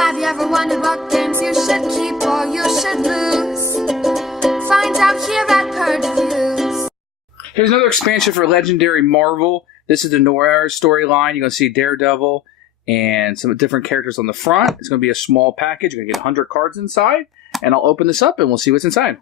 Have you ever wondered what games you should keep or you should lose? Find out here at Purge Reviews. Here's another expansion for Legendary Marvel. This is the Noir storyline. You're going to see Daredevil and some different characters on the front. It's going to be a small package. You're going to get 100 cards inside. And I'll open this up and we'll see what's inside.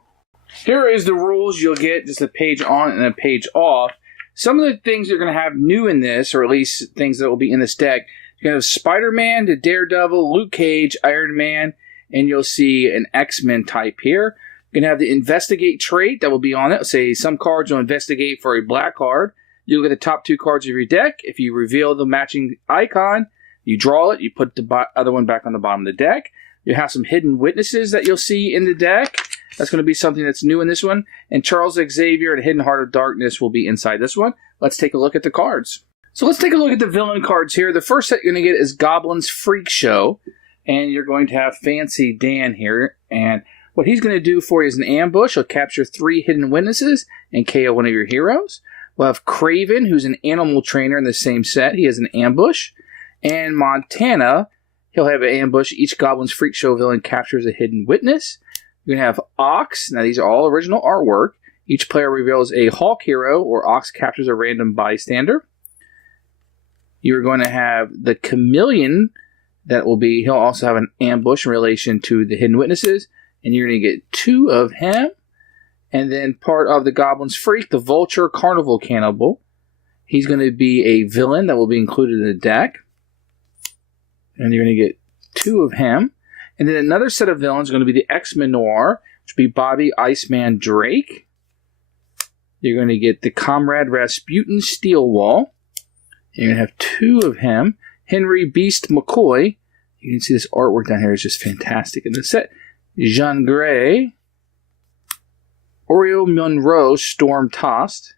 Here is the rules. You'll get just a page on and a page off. Some of the things you're going to have new in this, or at least things that will be in this deck, you're going to have Spider-Man, the Daredevil, Luke Cage, Iron Man, and you'll see an X-Men type here. You're going to have the Investigate trait that will be on it. Say some cards will investigate for a black card. You look at the top 2 cards of your deck. If you reveal the matching icon, you draw it. You put the other one back on the bottom of the deck. You have some hidden witnesses that you'll see in the deck. That's going to be something that's new in this one. And Charles Xavier and Hidden Heart of Darkness will be inside this one. Let's take a look at the cards. So let's take a look at the villain cards here. The first set you're going to get is Goblin's Freak Show. And you're going to have Fancy Dan here. And what he's going to do for you is an ambush. He'll capture 3 hidden witnesses and KO one of your heroes. We'll have Craven, who's an animal trainer in the same set. He has an ambush. And Montana, he'll have an ambush. Each Goblin's Freak Show villain captures a hidden witness. You're going to have Ox. Now, these are all original artwork. Each player reveals a Hawk hero, or Ox captures a random bystander. You're going to have the Chameleon. He'll also have an ambush in relation to the hidden witnesses. And you're going to get 2 of him. And then part of the Goblin's Freak, the Vulture Carnival Cannibal. He's going to be a villain that will be included in the deck. And you're going to get 2 of him. And then another set of villains is going to be the X-Men Noir, which will be Bobby Iceman Drake. You're going to get the Comrade Rasputin Steelwall. You're going to have 2 of him. Henry Beast McCoy. You can see this artwork down here is just fantastic in the set. Jean Grey. Oreo Monroe Storm Tossed.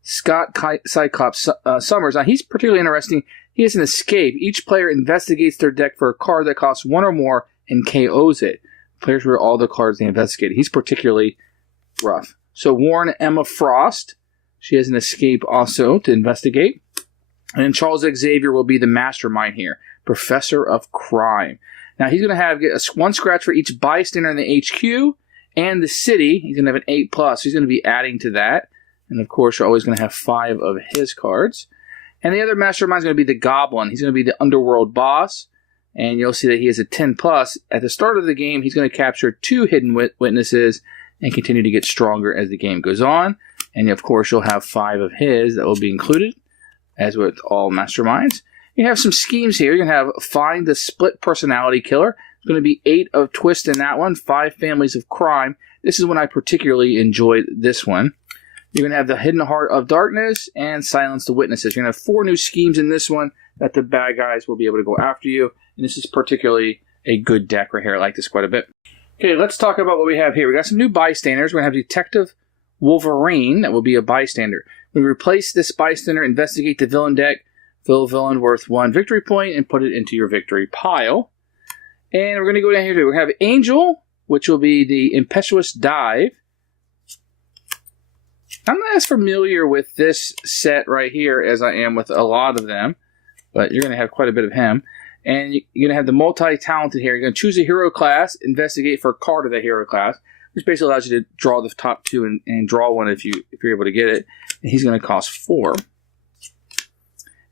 Scott Cyclops Summers. Now, he's particularly interesting. He has an escape. Each player investigates their deck for a card that costs 1 or more and KOs it. Players reveal all the cards they investigate. He's particularly rough. So Warren Emma Frost. She has an escape also to investigate. And then Charles Xavier will be the mastermind here. Professor of Crime. Now, he's going to get 1 scratch for each bystander in the HQ and the city. He's going to have an 8+. He's going to be adding to that. And, of course, you're always going to have 5 of his cards. And the other mastermind is going to be the Goblin. He's going to be the underworld boss. And you'll see that he has a 10+. At the start of the game, he's going to capture 2 hidden witnesses and continue to get stronger as the game goes on. And, of course, you'll have 5 of his that will be included, as with all masterminds. You have some schemes here. You're going to have Find the Split Personality Killer. It's going to be 8 of Twist in that one, 5 Families of Crime. This is when I particularly enjoyed this one. You're going to have the Hidden Heart of Darkness and Silence the Witnesses. You're going to have 4 new schemes in this one that the bad guys will be able to go after you. And this is particularly a good deck right here. I like this quite a bit. Okay, let's talk about what we have here. We got some new bystanders. We're going to have Detective Wolverine. That will be a bystander. We replace this bystander, investigate the villain deck, fill a villain worth 1 victory point, and put it into your victory pile. And we're going to go down here too. We're going to have Angel, which will be the Impetuous Dive. I'm not as familiar with this set right here as I am with a lot of them, but you're going to have quite a bit of him. And you're going to have the multi-talented here. You're going to choose a hero class, investigate for a card of that hero class, which basically allows you to draw the top 2 and draw one if you're able to get it. And he's going to cost 4.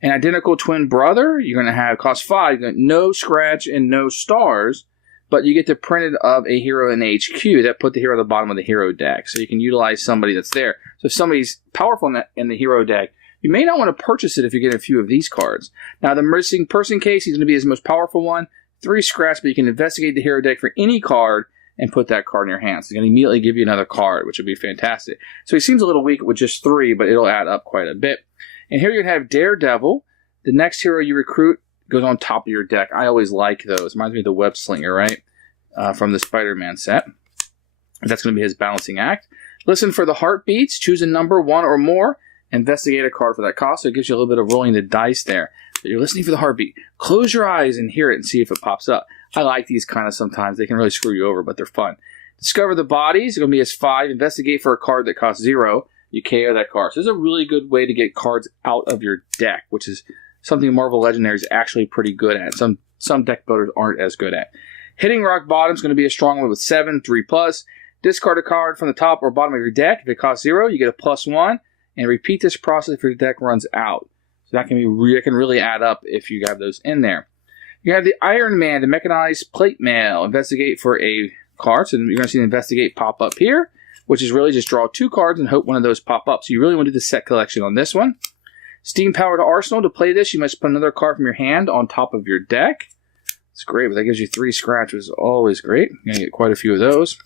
An Identical Twin Brother, you're going to have cost 5. You're going to no scratch and no stars, but you get the printed of a hero in the HQ that put the hero at the bottom of the hero deck. So you can utilize somebody that's there. So if somebody's powerful in the hero deck, you may not want to purchase it if you get a few of these cards. Now, the Missing Person case, he's going to be his most powerful one. 3 scratch, but you can investigate the hero deck for any card and put that card in your hands. It's going to immediately give you another card, which would be fantastic. So he seems a little weak with just 3, but it'll add up quite a bit. And here you're going to have Daredevil. The next hero you recruit goes on top of your deck. I always like those. Reminds me of the Web Slinger, right? From the Spider-Man set. That's going to be his balancing act. Listen for the heartbeats. Choose a number, 1 or more. Investigate a card for that cost. So it gives you a little bit of rolling the dice there. But you're listening for the heartbeat. Close your eyes and hear it and see if it pops up. I like these kind of sometimes. They can really screw you over, but they're fun. Discover the bodies. It's going to be as 5. Investigate for a card that costs 0. You KO that card. So this is a really good way to get cards out of your deck, which is something Marvel Legendary is actually pretty good at. Some some deck builders aren't as good at. Hitting rock bottom is going to be a strong one with 7, 3+. Discard a card from the top or bottom of your deck. If it costs 0, you get a +1. And repeat this process if your deck runs out. So that can really add up if you have those in there. You have the Iron Man, the Mechanized Plate Mail. Investigate for a card. So you're going to see the Investigate pop up here, which is really just draw 2 cards and hope one of those pop up. So you really want to do the set collection on this one. Steam Powered Arsenal. To play this, you must put another card from your hand on top of your deck. It's great, but that gives you 3 scratch, which is always great. You're going to get quite a few of those.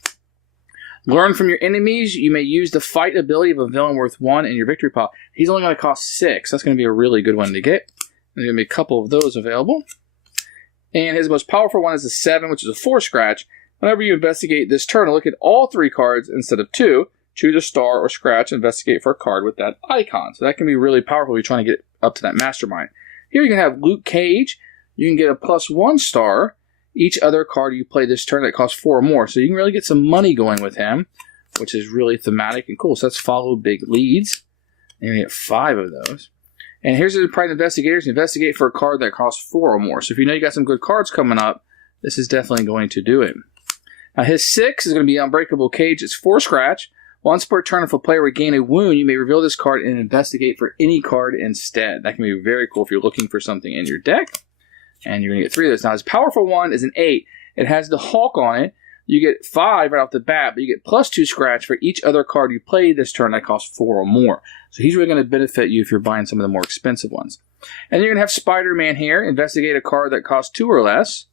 Learn from your enemies. You may use the fight ability of a villain worth 1 in your victory pile. He's only going to cost 6. That's going to be a really good one to get. There's going to be a couple of those available. And his most powerful one is the 7, which is a 4 scratch. Whenever you investigate this turn, look at all 3 cards instead of 2. Choose a star or scratch and investigate for a card with that icon. So that can be really powerful if you're trying to get up to that mastermind. Here you can have Luke Cage. You can get a +1 star. Each other card you play this turn that costs 4 or more. So you can really get some money going with him, which is really thematic and cool. So let's follow big leads. And you get 5 of those. And here's the Pride Investigators. Investigate for a card that costs 4 or more. So if you know you got some good cards coming up, this is definitely going to do it. Now his 6 is going to be Unbreakable Cage. It's 4 scratch. Once per turn, if a player would gain a wound, you may reveal this card and investigate for any card instead. That can be very cool if you're looking for something in your deck. And you're going to get 3 of those. Now, his powerful one is an 8. It has the Hulk on it. You get 5 right off the bat, but you get +2 scratch for each other card you play this turn that costs 4 or more. So he's really going to benefit you if you're buying some of the more expensive ones. And you're going to have Spider-Man here. Investigate a card that costs 2 or less.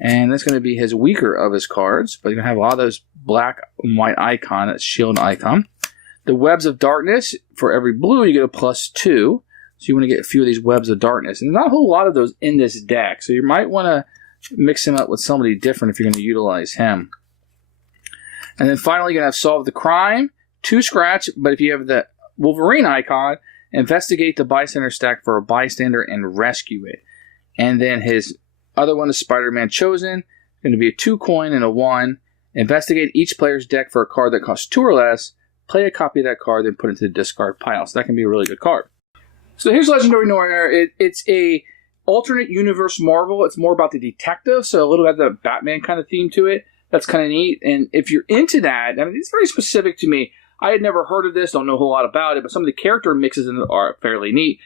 And that's going to be his weaker of his cards. But you're going to have a lot of those black and white icon, that shield icon. The Webs of Darkness, for every blue, you get a +2. So you want to get a few of these Webs of Darkness. And not a whole lot of those in this deck. So you might want to mix him up with somebody different if you're going to utilize him. And then finally, you're going to have Solve the Crime. 2 scratch, but if you have the Wolverine icon, investigate the bystander stack for a bystander and rescue it. And then his other one is Spider-Man Chosen. It's going to be a 2 coin and a 1. Investigate each player's deck for a card that costs 2 or less. Play a copy of that card, then put it into the discard pile. So that can be a really good card. So here's Legendary Noir. It's a alternate universe Marvel. It's more about the detective, so a little bit of the Batman kind of theme to it. That's kind of neat. And if you're into that, I mean, it's very specific to me. I had never heard of this, don't know a whole lot about it, but some of the character mixes in it are fairly neat.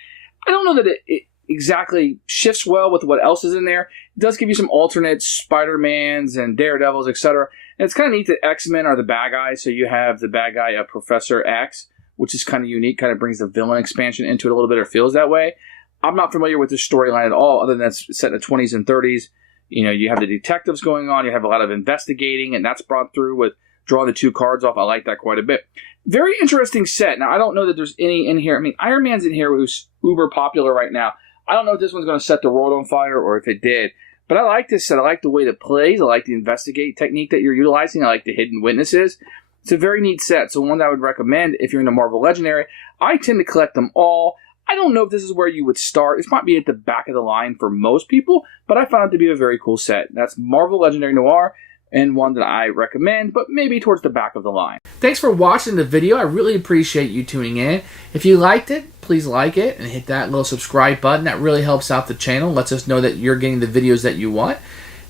I don't know that it exactly shifts well with what else is in there. It does give you some alternate Spider-Mans and Daredevils, etc. And it's kind of neat that X-Men are the bad guys, so you have the bad guy, Professor X, which is kind of unique, kind of brings the villain expansion into it a little bit, or feels that way. I'm not familiar with this storyline at all, other than that's set in the 20s and 30s. You know, you have the detectives going on, you have a lot of investigating, and that's brought through with drawing the 2 cards off. I like that quite a bit. Very interesting set. Now, I don't know that there's any in here. I mean, Iron Man's in here, who's uber popular right now. I don't know if this one's going to set the world on fire, or if it did. But I like this set. I like the way it plays. I like the investigate technique that you're utilizing. I like the hidden witnesses. It's a very neat set, so one that I would recommend if you're into Marvel Legendary. I tend to collect them all. I don't know if this is where you would start. This might be at the back of the line for most people, but I found it to be a very cool set. That's Marvel Legendary Noir, and one that I recommend, but maybe towards the back of the line. Thanks for watching the video. I really appreciate you tuning in. If you liked it, please like it and hit that little subscribe button. That really helps out the channel, lets us know that you're getting the videos that you want.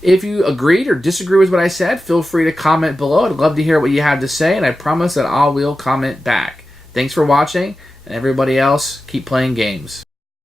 If you agreed or disagree with what I said, feel free to comment below. I'd love to hear what you have to say, and I promise that I will comment back. Thanks for watching, and everybody else, keep playing games.